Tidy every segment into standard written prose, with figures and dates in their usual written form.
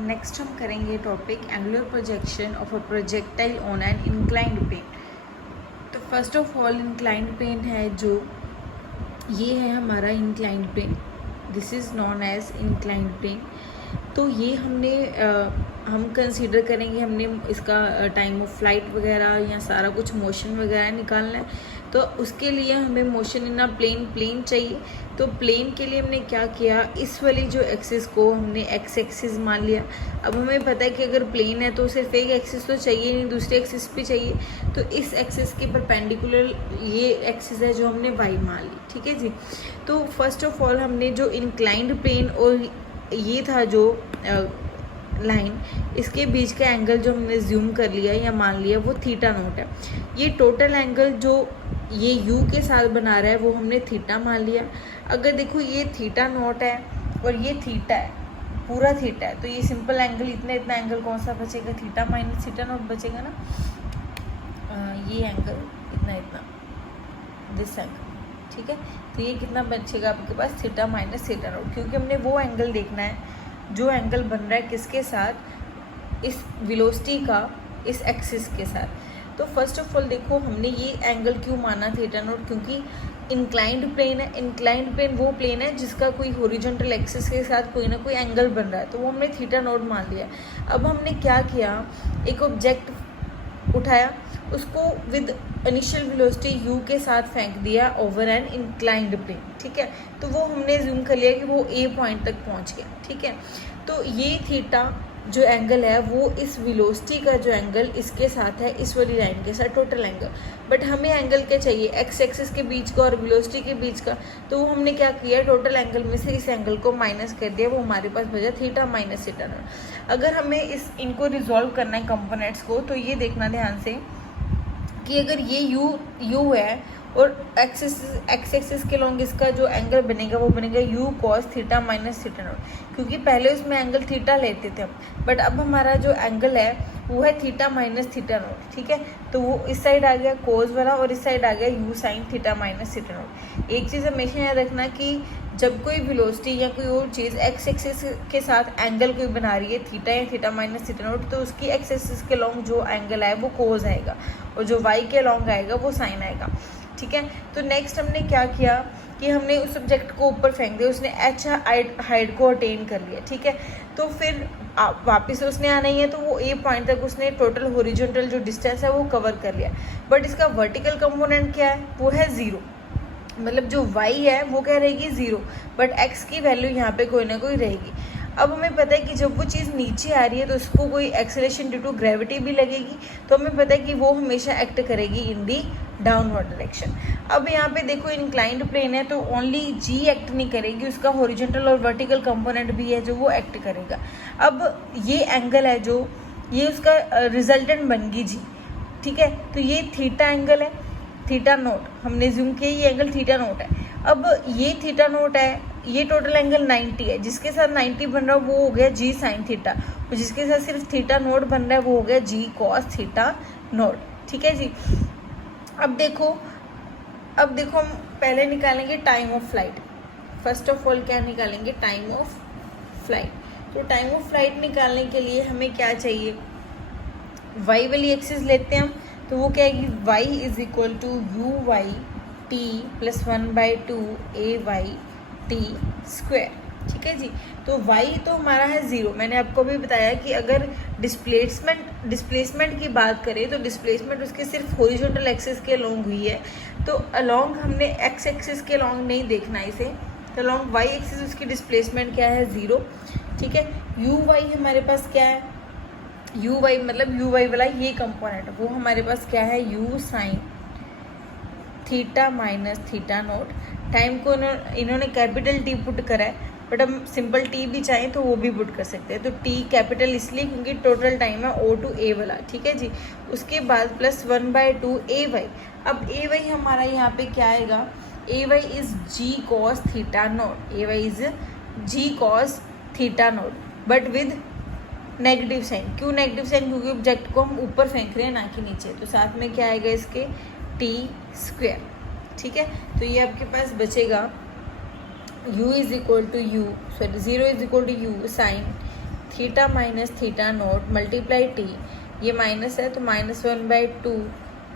Next हम करेंगे topic angular projection of a projectile on an inclined plane. तो first of all inclined plane है जो ये है हमारा inclined plane, this is known as inclined plane. तो ये हम कंसीडर करेंगे, हमने इसका टाइम ऑफ फ्लाइट वगैरह या सारा कुछ मोशन वगैरह निकालना है। तो उसके लिए हमें मोशन इन अ प्लेन चाहिए। तो प्लेन के लिए हमने क्या किया, इस वाली जो एक्सिस को हमने एक्स एक्सिस मान लिया। अब हमें पता है कि अगर प्लेन है तो सिर्फ एक एक्सिस तो चाहिए नहीं, दूसरी एक्सिस भी चाहिए। तो इस एक्सिस के परपेंडिकुलर ये एक्सिस है जो हमने वाई मान ली, ठीक है जी। तो फर्स्ट ऑफ ऑल हमने जो इंक्लाइंड प्लेन और ये था जो लाइन, इसके बीच का एंगल जो हमने ज्यूम कर लिया या मान लिया वो थीटा नोट है। ये टोटल एंगल जो ये यू के साथ बना रहा है वो हमने थीटा मान लिया। अगर देखो ये थीटा नोट है और ये थीटा है, पूरा थीटा है, तो ये सिंपल एंगल इतना एंगल कौन सा बचेगा, थीटा माइनस थीटा नोट बचेगा ना। ये एंगल इतना दिस एंगल, ठीक है। तो ये कितना बचेगा आपके पास, थीटा माइनस थीटा नोट, क्योंकि हमने वो एंगल देखना है जो एंगल बन रहा है किसके साथ, इस वेलोसिटी का इस एक्सिस के साथ। तो फर्स्ट ऑफ ऑल देखो हमने ये एंगल क्यों माना थीटा नोट, क्योंकि इंक्लाइंड प्लेन है। इंक्लाइंड प्लेन वो प्लेन है जिसका कोई हॉरिजॉन्टल एक्सिस के साथ कोई ना कोई एंगल बन रहा है, तो वो हमने थीटा नोट मान लिया। अब हमने क्या किया, एक ऑब्जेक्ट उठाया, उसको विद इनिशियल वेलोसिटी u के साथ फेंक दिया ओवर एन इंक्लाइंड प्लेन, ठीक है। तो वो हमने जूम कर लिया कि वो a पॉइंट तक पहुंच गया, ठीक है। तो ये थीटा जो एंगल है वो इस वेलोसिटी का जो एंगल इसके साथ है, इस वाली लाइन के साथ टोटल एंगल। बट हमें एंगल क्या चाहिए, एक्स एक्सिस के बीच का और वेलोसिटी के बीच का। तो वो हमने क्या किया, टोटल एंगल में से इस एंगल को माइनस कर दिया, वो हमारे पास बचा थीटा माइनस थीटा नोट। अगर हमें इनको रिजॉल्व करना है कंपोनेंट्स को, तो ये देखना ध्यान से कि अगर ये u है और एक्स एक्सिस के लॉन्ग इसका जो एंगल बनेगा वो बनेगा u cos theta minus theta note, क्योंकि पहले उसमें एंगल थीटा लेते थे हम, बट अब हमारा जो एंगल है वो है थीटा माइनस थीटा नोट, ठीक है। तो वो इस साइड आ गया कोस वाला और इस साइड आ गया u sine theta minus theta note. एक चीज़ हमेशा याद रखना कि जब कोई वेलोसिटी या कोई और चीज़ एक्स एक्सिस के साथ एंगल कोई बना रही है थीटा या थीटा माइनस थीटा नोट, तो उसकी एक्स एक्सिस के लॉन्ग जो एंगल है वो कोस आएगा और जो वाई के लॉन्ग आएगा वो साइन आएगा, ठीक है। तो नेक्स्ट हमने क्या किया कि हमने उस सब्जेक्ट को ऊपर फेंक दिया, उसने एच हाइट को अटेन कर लिया, ठीक है। तो फिर वापस उसने आना ही है, तो वो ए पॉइंट तक उसने टोटल हॉरिजॉन्टल जो डिस्टेंस है वो कवर कर लिया। बट इसका वर्टिकल कंपोनेंट क्या है, वो है 0, मतलब जो y है वो क्या रहेगी 0, बट x की वैल्यू यहाँ पे कोई ना कोई रहेगी। अब हमें पता है कि जब वो चीज़ नीचे आ रही है तो उसको कोई एक्सेलरेशन ड्यू टू ग्रेविटी भी लगेगी, तो हमें पता है कि वो हमेशा एक्ट करेगी इन दी डाउनवर्ड डायरेक्शन। अब यहाँ पे देखो इंक्लाइंड प्लेन है तो ओनली g एक्ट नहीं करेगी, उसका हॉरिजॉन्टल और वर्टिकल कंपोनेंट भी है जो वो एक्ट करेगा। अब ये एंगल है जो ये उसका रिजल्टेंट बन गई g, ठीक है। तो ये थीटा एंगल है, थीटा नोट हमने जूम किया, ये एंगल थीटा नोट है। अब ये थीटा नोट है, ये टोटल एंगल 90 है, जिसके साथ 90 बन रहा है वो हो गया जी साइन थीटा, और जिसके साथ सिर्फ थीटा नोट बन रहा है वो हो गया जी कॉस थीटा नोट, ठीक है जी। अब देखो हम पहले निकालेंगे time of flight. First of all क्या निकालेंगे, टाइम ऑफ फ्लाइट। तो टाइम ऑफ फ्लाइट निकालने के लिए हमें क्या चाहिए, वाई वाली एक्सिस लेते हैं हम, तो वो क्या है, y is equal to u y t plus 1/2 a y t square, ठीक है जी। तो y तो हमारा है 0। मैंने आपको भी बताया कि अगर डिस्प्लेसमेंट की बात करें तो डिस्प्लेसमेंट उसके सिर्फ हॉरिजॉन्टल एक्सिस के लॉन्ग हुई है, तो अलॉन्ग हमने x एक्सिस के लॉन्ग नहीं देखना इसे, तो अलॉन्ग y एक्सिस उसकी डिस्प्लेसमेंट क्या है 0, ठीक है। यू वाई हमारे पास क्या है, यू वाई मतलब यू वाई वाला ये कंपोनेंट वो हमारे पास क्या है, you sine theta minus theta note. Time को इन्होंने कैपिटल टी पुट करा है, बट हम सिंपल टी भी चाहें तो वो भी पुट कर सकते हैं। तो टी कैपिटल इसलिए क्योंकि टोटल टाइम है ओ टू ए वाला, ठीक है जी। उसके बाद प्लस 1/2 ए वाई। अब ए वाई हमारा यहाँ पे क्या आएगा, A Y is G cos theta naught, A Y is G cos theta naught, but with negative sign. क्यों नेगेटिव साइन, क्योंकि ऑब्जेक्ट को हम ऊपर फेंक रहे हैं ना कि नीचे। तो साथ में क्या आएगा इसके टी स्क्वायर, ठीक है। तो ये आपके पास बचेगा u is equal to U 0 is equal to you sine theta minus theta naught multiply T, ये माइनस है तो -1/2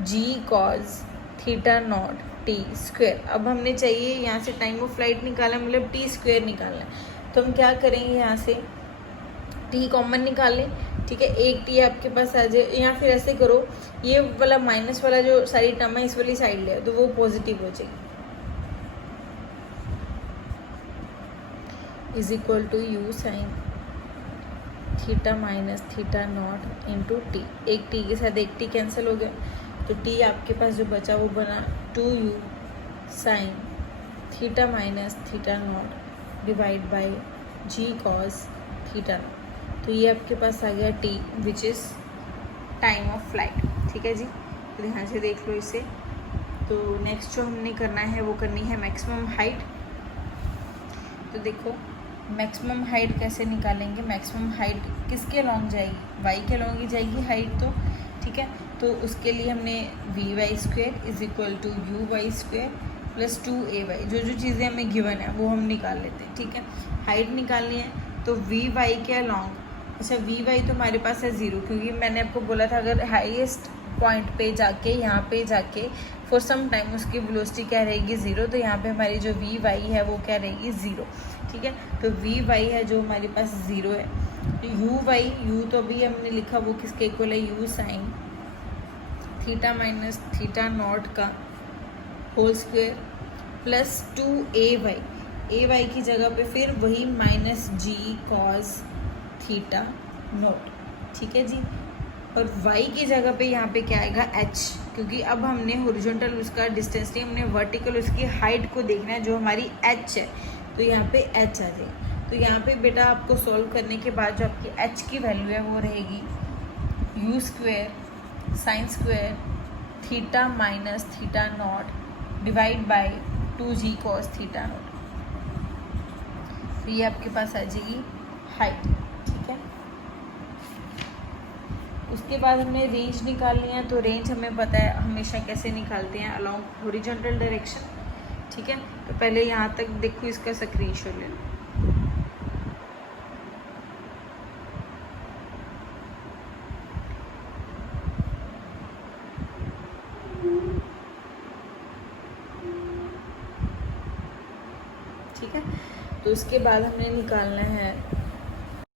G cos theta naught T square. अब हमने चाहिए यहाँ से टाइम ऑफ फ्लाइट निकालना, मतलब टी स्क्वेयर निकालना है। तो हम क्या करेंगे, यहाँ से टी कॉमन निकाल लें, ठीक है, एक टी आपके पास आ जाए, या फिर ऐसे करो, ये वाला माइनस वाला जो सारी टर्म है इस वाली साइड ले तो वो पॉजिटिव हो जाएगी, is equal to you sine theta minus theta not into t. एक टी के साथ एक टी कैंसिल हो गया, तो टी आपके पास जो बचा वो बना 2u sine theta minus theta not divide by g cos theta not. तो ये आपके पास आ गया t which is time of flight, ठीक है जी। तो ध्यान से देख लो इसे। तो नेक्स्ट जो हमने करना है वो करनी है मैक्सिमम हाइट। तो देखो मैक्सिमम हाइट कैसे निकालेंगे, मैक्सिमम हाइट किसके लॉन्ग जाएगी, वाई के लॉन्ग ही जाएगी हाइट, तो ठीक है। तो उसके लिए हमने vy² is equal to uy² plus 2ay, जो जो चीज़ें हमें गिवन है वो हम निकाल लेते हैं, ठीक है। हाइट निकालनी है तो vy के लॉन्ग, अच्छा vy तो हमारे पास है 0, क्योंकि मैंने आपको बोला था अगर हाईएस्ट पॉइंट पे जाके यहाँ पे जाके फॉर सम टाइम उसकी वेलोसिटी क्या रहेगी 0, तो यहाँ पे हमारी जो vy है वो क्या रहेगी 0, ठीक है। तो vy है जो हमारे पास 0 है, u तो अभी हमने लिखा वो किसके इक्वल है, u sine theta minus theta not का होल स्क्वेयर प्लस 2ay की जगह पे फिर वही minus g cos theta not, ठीक है जी। और y की जगह पे यहाँ पे क्या आएगा h, क्योंकि अब हमने हॉरिजॉन्टल उसका डिस्टेंस नहीं, हमने वर्टिकल उसकी हाइट को देखना है जो हमारी h है, तो यहाँ पे h आ जाएगी। तो यहाँ पे बेटा आपको सॉल्व करने के बाद जो आपकी h की वैल्यू है वो रहेगी u² sine square theta minus theta not divide by 2g cos theta not. तो ये आपके पास आ जाएगी हाइट, ठीक है। उसके बाद हमने रेंज निकालनी है, तो रेंज हमें पता है हमेशा कैसे निकालते हैं, अलॉन्ग हॉरिजॉन्टल डायरेक्शन, ठीक है। तो पहले यहाँ तक देखो, इसका स्क्रीनशॉट ले लो। ठीक है, तो उसके बाद हमने निकालना है